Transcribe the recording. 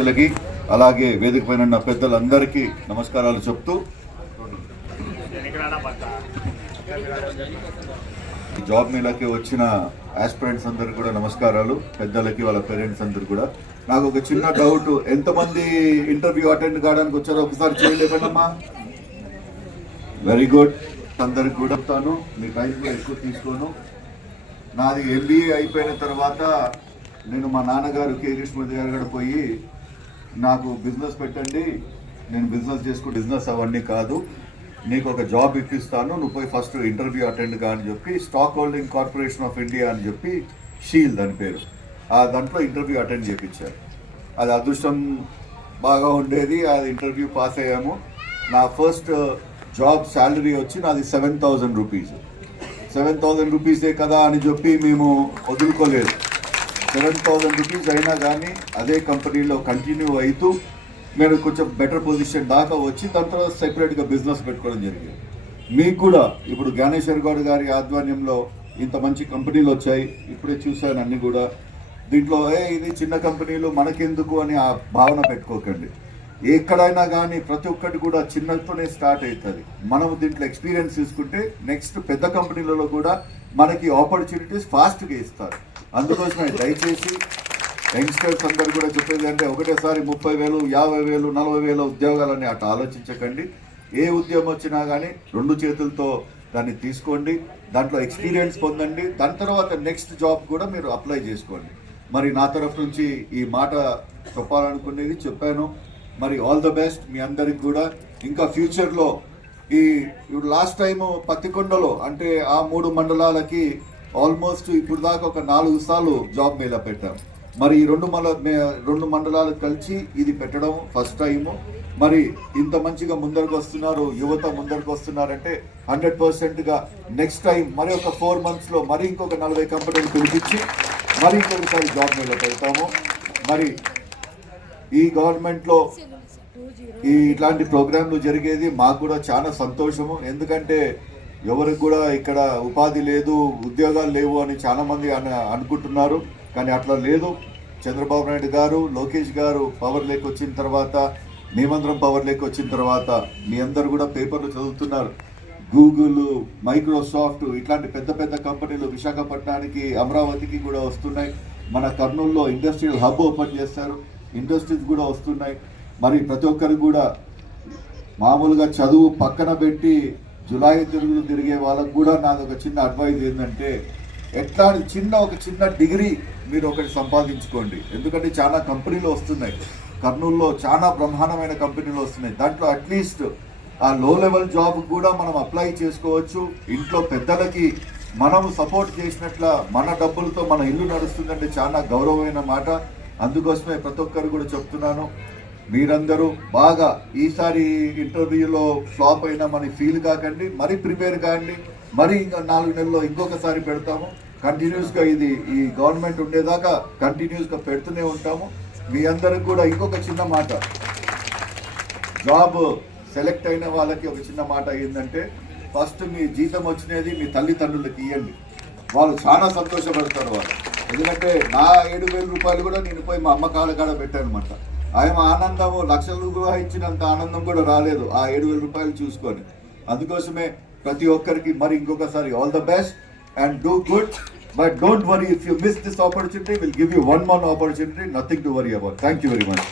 అధ్యక్షులకి అలాగే వేదిక పైన ఉన్న పెద్దలందరికీ నమస్కారాలు చెప్తూ జాబ్ మేళకి వచ్చిన ఆస్పిరెంట్స్ అందరికి కూడా నమస్కారాలు పెద్దలకి వాళ్ళ పేరెంట్స్ అందరు కూడా. నాకు ఒక చిన్న డౌట్ ఎంతమంది ఇంటర్వ్యూ అటెండ్ కావడానికి వచ్చారో ఒకసారి చేయలేమమ్మా వెరీ గుడ్ అందరికి కూడా చెప్తాను. మీ టైం కూడా ఎక్కువ తీసుకోను. నాది ఎంబీఏ అయిపోయిన తర్వాత నేను మా నాన్నగారు కే. కృష్ణమూర్తి గారు కూడా పోయి నాకు బిజినెస్ పెట్టండి. నేను బిజినెస్ చేసుకుని బిజినెస్ అవన్నీ కాదు. నీకు ఒక జాబ్ ఇప్పిస్తాను. నువ్వు పోయి ఫస్ట్ ఇంటర్వ్యూ అటెండ్ కా అని చెప్పి stock holding corporation of India అని చెప్పి షీల్ దాని పేరు. ఆ దాంట్లో ఇంటర్వ్యూ అటెండ్ చేయించారు అది అదృష్టం బాగా ఉండేది. అది ఇంటర్వ్యూ పాస్ అయ్యాము. నా ఫస్ట్ జాబ్ శాలరీ వచ్చి నాది seven thousand rupees seven thousand రూపీసే కదా అని చెప్పి మేము వదులుకోలేదు. సెవెన్ థౌజండ్ రూపీస్ అయినా కానీ అదే కంపెనీలో కంటిన్యూ అవుతూ నేను కొంచెం బెటర్ పొజిషన్ దాకా వచ్చి దాని తర్వాత సెపరేట్గా బిజినెస్ పెట్టుకోవడం జరిగింది. మీకు కూడా ఇప్పుడు జ్ఞానేశ్వర్ గౌడ్ గారి ఆధ్వర్యంలో ఇంత మంచి కంపెనీలు వచ్చాయి. ఇప్పుడే చూశాను అన్నీ కూడా. దీంట్లో ఏ ఇది చిన్న కంపెనీలు మనకెందుకు? అని ఆ భావన పెట్టుకోకండి. ఎక్కడైనా కానీ ప్రతి ఒక్కటి కూడా చిన్నతోనే స్టార్ట్ అవుతుంది మనం దీంట్లో ఎక్స్పీరియన్స్ తీసుకుంటే నెక్స్ట్ పెద్ద కంపెనీలలో కూడా మనకి ఆపర్చునిటీస్ ఫాస్ట్గా ఇస్తారు. అందుకోసమే దయచేసి యంగ్స్టర్స్ అందరు కూడా చెప్పేది అంటే ఒకటేసారి ముప్పై వేలు యాభై వేలు నలభై వేల ఉద్యోగాలని అటు ఆలోచించకండి. ఏ ఉద్యోగం వచ్చినా కానీ రెండు చేతులతో దాన్ని తీసుకోండి. దాంట్లో ఎక్స్పీరియన్స్ పొందండి. దాని తర్వాత నెక్స్ట్ జాబ్ కూడా మీరు అప్లై చేసుకోండి. మరి నా తరఫు నుంచి ఈ మాట చెప్పాలనుకునేది చెప్పాను. మరి ఆల్ ద బెస్ట్ మీ అందరికి కూడా. ఇంకా ఫ్యూచర్లో ఈ ఇప్పుడు లాస్ట్ టైము పత్తికొండలో అంటే ఆ మూడు మండలాలకి ఆల్మోస్ట్ ఇప్పుడు దాకా ఒక నాలుగు సార్లు జాబ్ మీద పెట్టాం. మరి ఈ రెండు మండల మే- రెండు మండలాలు కలిసి ఇది పెట్టడం ఫస్ట్ టైం మరి ఇంత మంచిగా ముందరకు వస్తున్నారు యువత ముందరకు వస్తున్నారంటే హండ్రెడ్ పర్సెంట్గా నెక్స్ట్ టైం మరి ఒక ఫోర్ మంత్స్లో మరి ఇంకొక నలభై కంపెనీలు పిలిపించి మరి ఇంకొకసారి జాబ్ మీద పెడతాము. మరి ఈ గవర్నమెంట్లో ఈ ఇట్లాంటి ప్రోగ్రాంలు జరిగేది మాకు కూడా చాలా సంతోషము. ఎందుకంటే ఎవరికి కూడా ఇక్కడ ఉపాధి లేదు ఉద్యోగాలు లేవు అని చాలామంది అనుకుంటున్నారు. కానీ అట్లా లేదు. చంద్రబాబు నాయుడు గారు లోకేష్ గారు పవర్ లేక్ వచ్చిన తర్వాత మేమందరం పవర్ లేక్ వచ్చిన తర్వాత మీ అందరు కూడా పేపర్లు చదువుతున్నారు. గూగుల్ మైక్రోసాఫ్ట్ ఇట్లాంటి పెద్ద పెద్ద కంపెనీలు విశాఖపట్నానికి అమరావతికి కూడా వస్తున్నాయి. మన కర్నూలులో ఇండస్ట్రియల్ హబ్ ఓపెన్ చేస్తారు ఇండస్ట్రీస్ కూడా వస్తున్నాయి. మరి ప్రతి ఒక్కరు కూడా మామూలుగా చదువు పక్కన పెట్టి జులాయి తిరుగులు తిరిగే వాళ్ళకు కూడా నాది ఒక చిన్న అడ్వైజ్ ఏంటంటే ఎట్లా చిన్న ఒక చిన్న డిగ్రీ మీరు ఒకటి సంపాదించుకోండి. ఎందుకంటే చాలా కంపెనీలు వస్తున్నాయి. కర్నూలులో చాలా బ్రహ్మాండమైన కంపెనీలు వస్తున్నాయి. దాంట్లో అట్లీస్ట్ ఆ లో లెవెల్ జాబ్ కూడా మనం అప్లై చేసుకోవచ్చు. ఇంట్లో పెద్దలకి మనం సపోర్ట్ చేసినట్ల మన డబ్బులతో మన ఇల్లు నడుస్తుందంటే చాలా గౌరవమైన మాట. అందుకోసమే ప్రతి ఒక్కరు కూడా చెప్తున్నాను. మీరందరూ బాగా ఈసారి ఇంటర్వ్యూలో ఫ్లాప్ అయినా మనకి ఫీల్ కాకండి మరీ ప్రిపేర్ కాండి మరి ఇంకా నాలుగు నెలల్లో ఇంకొకసారి పెడతాము. కంటిన్యూస్గా ఇది ఈ గవర్నమెంట్ ఉండేదాకా కంటిన్యూస్గా పెడుతూనే ఉంటాము. మీ అందరికి కూడా ఇంకొక చిన్న మాట. జాబ్ సెలెక్ట్ అయిన వాళ్ళకి ఒక చిన్న మాట ఏంటంటే ఫస్ట్ మీ జీతం వచ్చినది మీ తల్లిదండ్రులకి ఇవ్వండి వాళ్ళు చాలా సంతోషపడతారు వాళ్ళు. ఎందుకంటే నా ఏడు వేల రూపాయలు కూడా నేను పోయి మా అమ్మ కాడ కాడ పెట్టాను అనమాట ఆయన ఆనందము లక్షల రూపాయలు ఇచ్చినంత ఆనందం కూడా రాలేదు ఆ ఏడు వేల రూపాయలు చూసుకొని. అందుకోసమే ప్రతి ఒక్కరికి మరి ఇంకొకసారి all the best and do good but don't worry if you miss this opportunity will give you one man opportunity nothing to worry about thank you very much